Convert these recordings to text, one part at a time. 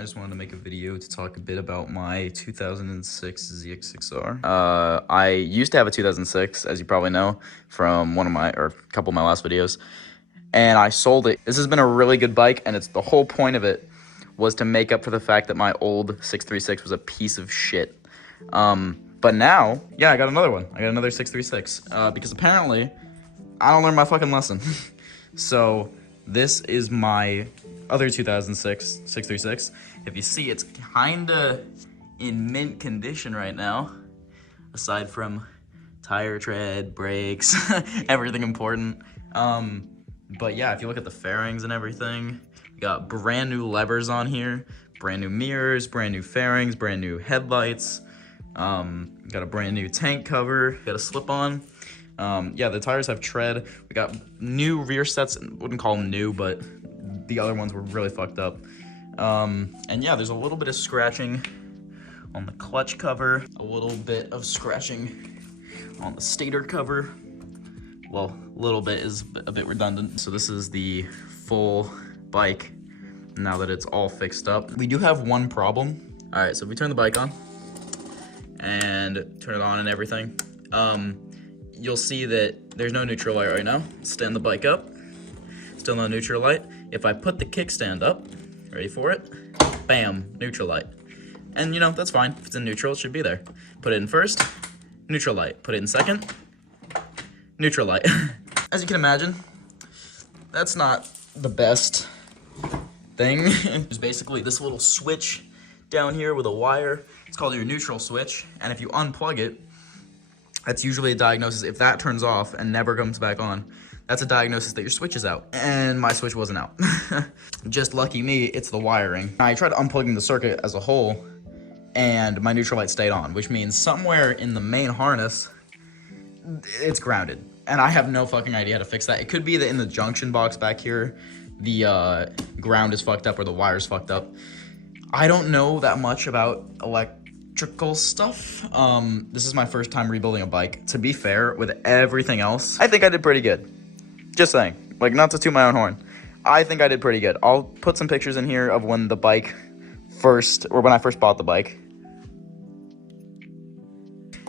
I just wanted to make a video to talk a bit about my 2006 ZX6R. I used to have a 2006, as you probably know, from a couple of my last videos, and I sold it. This has been a really good bike, and the whole point of it was to make up for the fact that my old 636 was a piece of shit. But now, yeah, I got another one. I got another 636, because apparently I don't learn my fucking lesson. So this is my other 2006 636. If you see, it's kinda in mint condition right now, aside from tire tread, brakes, everything important. But yeah, if you look at the fairings and everything, you got brand new levers on here, brand new mirrors, brand new fairings, brand new headlights, got a brand new tank cover, got a slip-on. Yeah, the tires have tread. We got new rear sets. Wouldn't call them new, but the other ones were really fucked up. And yeah, there's a little bit of scratching on the clutch cover, a little bit of scratching on the stator cover. Well, a little bit is a bit redundant. So this is the full bike now that it's all fixed up. We do have one problem. All right, so if we turn the bike on and turn it on and everything, you'll see that there's no neutral light right now. Stand the bike up, still no neutral light. If I put the kickstand up, ready for it? Bam, neutral light. And you know, that's fine. If it's in neutral, it should be there. Put it in first, neutral light. Put it in second, neutral light. As you can imagine, that's not the best thing. There's basically this little switch down here with a wire. It's called your neutral switch. And if you unplug it, that's usually a diagnosis. If that turns off and never comes back on, that's a diagnosis that your switch is out. And my switch wasn't out. Just lucky me, it's the wiring. I tried unplugging the circuit as a whole, and my neutral light stayed on, which means somewhere in the main harness, it's grounded. And I have no fucking idea how to fix that. It could be that in the junction box back here, the ground is fucked up or the wire's fucked up. I don't know that much about electrical stuff. This is my first time rebuilding a bike. To be fair, with everything else, I think I did pretty good. Just saying, like, not to toot my own horn. I think I did pretty good. I'll put some pictures in here of when when I first bought the bike.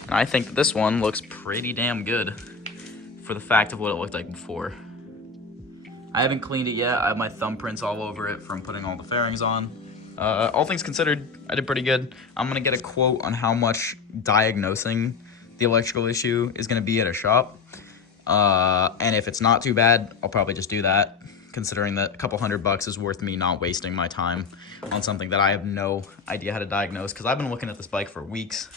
And I think that this one looks pretty damn good for the fact of what it looked like before. I haven't cleaned it yet. I have my thumbprints all over it from putting all the fairings on. All things considered, I did pretty good. I'm gonna get a quote on how much diagnosing the electrical issue is gonna be at a shop. And if it's not too bad, I'll probably just do that, considering that a couple $100 is worth me not wasting my time on something that I have no idea how to diagnose, because I've been looking at this bike for weeks,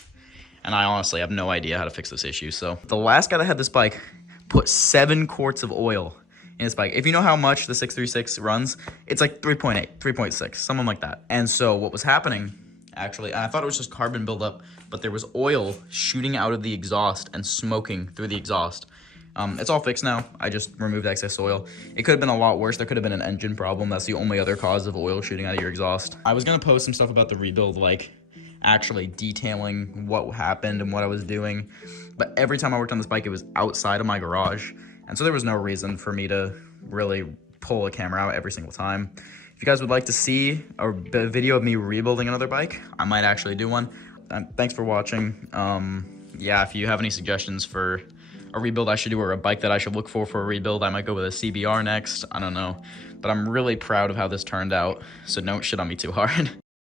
and I honestly have no idea how to fix this issue. So the last guy that had this bike put 7 quarts of oil in his bike. If you know how much the 636 runs, it's like 3.8, 3.6, something like that. And so what was happening, actually, and I thought it was just carbon buildup, but there was oil shooting out of the exhaust and smoking through the exhaust. It's all fixed now. I just removed excess oil. It could have been a lot worse. There could have been an engine problem. That's the only other cause of oil shooting out of your exhaust. I was gonna post some stuff about the rebuild, like actually detailing what happened and what I was doing. But every time I worked on this bike, it was outside of my garage. And so there was no reason for me to really pull a camera out every single time. If you guys would like to see a video of me rebuilding another bike, I might actually do one. Thanks for watching. Yeah, if you have any suggestions for a rebuild I should do or a bike that I should look for a rebuild, I might go with a CBR next. I don't know. But I'm really proud of how this turned out, so don't shit on me too hard.